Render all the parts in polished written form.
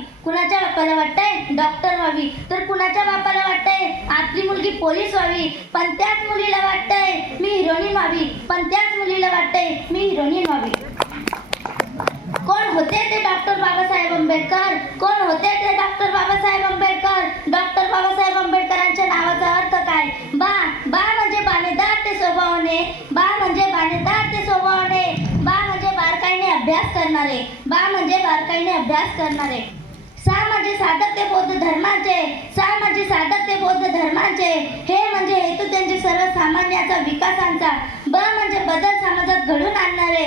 व्हावी. कुणाच्या बापाला वाटतंय डॉक्टर व्हावी, तर कुणाच्या बापाला वाटतंय आपली मुलगी पोलीस व्हावी. पण त्याच मुलीला वाटतंय मी हिरोईन व्हावी, पण त्याच मुलीला वाटतंय मी हिरोईन व्हावी. कोण होते ते डॉक्टर बाबासाहेब आंबेडकर? कोण होते ते डॉक्टर बाबासाहेब आंबेडकर? डॉक्टर बाबासाहेब आंबेडकरांच्या नावाचा अर्थ काय? बा म्हणजे बाणेदार ते स्वभावाने, बा म्हणजे बाणेदार ते स्वभावाने, बा म्हणजे बारकाईने अभ्यास करणारे, बा म्हणजे बारकाईने अभ्यास करणारे. सा म्हणजे साधक ते बौद्ध धर्माचे, सा म्हणजे साधक ते बौद्ध धर्माचे, हे म्हणजे हेतू त्यांचे सर्वसामान्याचा विकासांचा, ब म्हणजे बदल समाजात घडून आणणारे,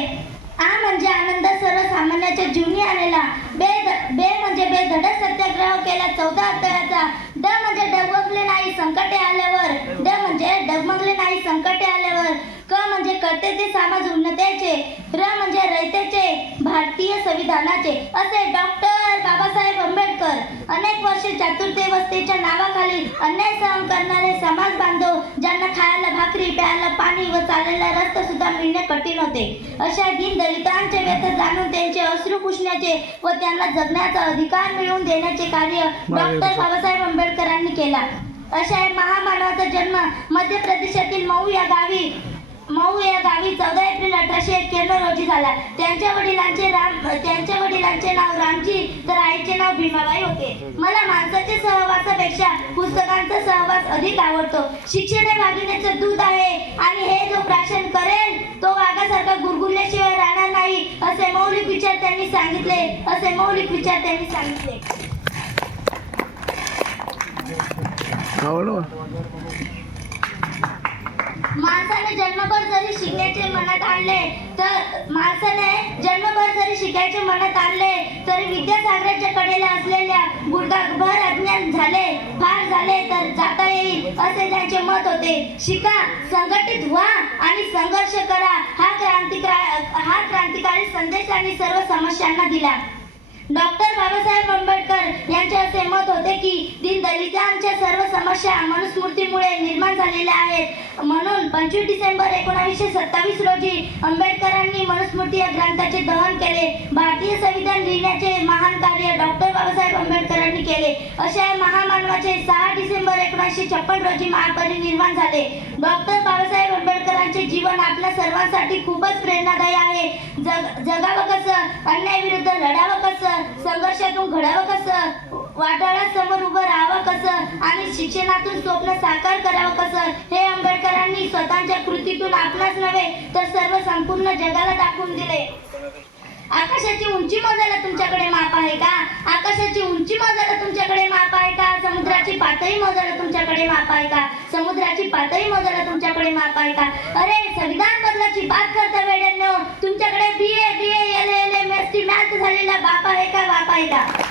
आ म्हणजे आनंद सर्वसामान्याच्या जीवनी आलेला, बे म्हणजे बेधडक सत्याग्रह केला 14 अध्यायाचा, ड म्हणजे डगमगले नाही संकटे आल्यावर, ड म्हणजे डगमगले नाही संकटे आल्यावर, क म्हणजे करते ते समाज उन्नतीचे, र म्हणजे रयतेचे भारतीय संविधानाचे. असे डॉक्टर बाबासाहेब आंबेडकर अनेक वर्षे चातुर्वर्तेच्या नावाखाली अन्याय सहन करणारे समाज बांधव, ज्यांना खायला भाकरी, प्यायला पाणी व चालायला रस्ता सुद्धा मिळणे कठीण होते, अशा दीन दलितांचे व्यथा जाणून त्यांचे अश्रू पुसण्याचे व त्यांना जगण्याचा अधिकार मिळवून देण्याचे कार्य डॉक्टर बाबासाहेब आंबेडकरांनी केला. अशा महामानवाचा जन्म मध्य प्रदेशातील मऊ या गावी 14 एप्रिल 1891 रोजी झाला. त्यांच्या वडिलांचे नाव रामजी तर आईचे नाव भीमाबाई होते. मला माणसाच्या सहवासापेक्षा पुस्तकांचा सहवास अधिक आवडतो. शिक्षण हे वाघिणीचं दूध आहे आणि हे जो प्राशन करेल तो वाघासारखा गुरगुरल्याशिवाय राहणार नाही, असे मौलिक विचार त्यांनी सांगितले. माणसाने जन्मभर जरी शिकायचे मनात आणले तरी विद्यासागराच्या कडेला असलेल्या बुडगाभर अज्ञान फार झाले तर जाता येईल, असे त्यांचे मत होते. शिका, संघटित व्हा आणि संघर्ष करा, हा क्रांतिकारी संदेश त्यांनी सर्व समस्यांना दिला. डॉक्टर बाबासाहेब आंबेडकर यांचे असे मत होते की दीनदलितांच्या सर्व समस्या मनुस्मृतीमुळे निर्माण झालेल्या आहेत. म्हणून 25 डिसेंबर 1927 रोजी आंबेडकरांनी मनुस्मृती या ग्रंथाचे दहन केले. भारतीय संविधान लिहिण्याचे महान कार्य डॉक्टर बाबासाहेब आंबेडकरांनी केले. अशा महामानवाचे 6 डिसेंबर 1956 रोजी महापरिनिर्वाण झाले. डॉक्टर बाबासाहेब आंबेडकरांचे जीवन आपल्या सर्वांसाठी खूपच प्रेरणादायी आहे. जगावं कसं, अन्यायाविरुद्ध लढावं कसं, संघर्षातून घडावं कसं, वादळासमोर उभं राहावं कसं आणि शिक्षणातून स्वप्न साकार करावं कसं, हे आंबेडकरांनी स्वतःच्या कृतीतून आपणास नव्हे तर सर्व संपूर्ण जगाला दाखवून दिले. आकाशाची उंची मोजायला तुमच्याकडे माप आहे का? आकाशाची उंची मोजायला तुमच्याकडे माप आहे का? समुद्राची पातळी मोजायला तुमच्याकडे माप आहे का? समुद्राची पातळी मोजायला तुमच्याकडे माप आहे का? अरे संविधान बदलाची बात करता वेळेनो, तुमच्याकडे BA LA MSc मॅथ झालेला बाप आहे का?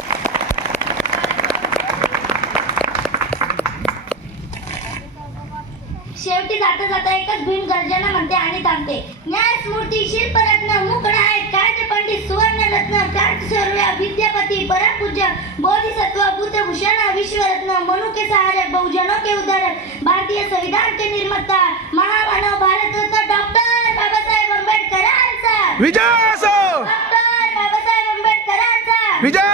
शेवटी जाता जाता एकच भीम गर्जना म्हणते आणि थांबते. न्याय स्मृती शिल्परत्न मुकनायक कायदे पंडित सुवर्णरत्न क्रांतिशौर्य विद्यापती परमपूज्य बोधिसत्व बुद्धभूषण विश्वरत्न मनुके सहारे बहुजनों के उद्धारक भारतीय संविधान के निर्माता महामानव भारतरत्न डॉक्टर बाबासाहेब आंबेडकरांचा विजय असो. डॉक्टर बाबासाहेब आंबेडकरांचा विजय